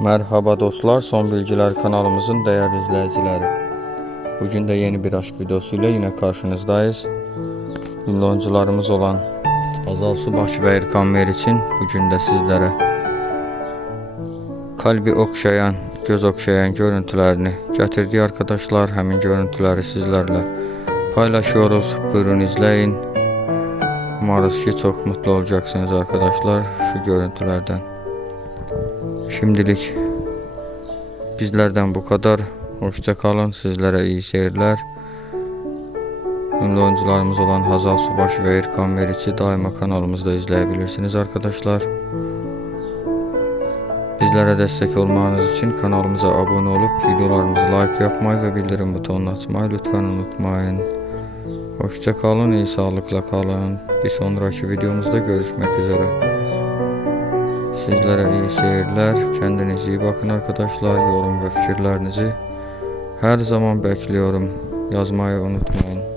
Merhaba dostlar, Son Bilgiler kanalımızın değerli izleyicileri. Bugün de yeni bir aşk videosuyla yine karşınızdayız. Ünlü oyuncularımız olan Azal Subaşı ve Erkan Meriç'in bugün de sizlere kalbi okşayan, göz okşayan görüntülerini getirdiği arkadaşlar. Hemen görüntüleri sizlerle paylaşıyoruz. Buyurun izleyin. Umarız ki çok mutlu olacaksınız arkadaşlar şu görüntülerden. Şimdilik bizlerden bu kadar. Hoşça kalın. Sizlere iyi seyirler. Ünlü oyuncularımız olan Hazal Subaşı ve Erkan Meriç'i daima kanalımızda izleyebilirsiniz arkadaşlar. Bizlere destek olmanız için kanalımıza abone olup videolarımızı like yapmayı ve bildirim butonunu açmayı lütfen unutmayın. Hoşça kalın, iyi sağlıkla kalın. Bir sonraki videomuzda görüşmek üzere. Sizlere iyi seyirler. Kendinize iyi bakın arkadaşlar. Yorum ve fikirlerinizi her zaman bekliyorum. Yazmayı unutmayın.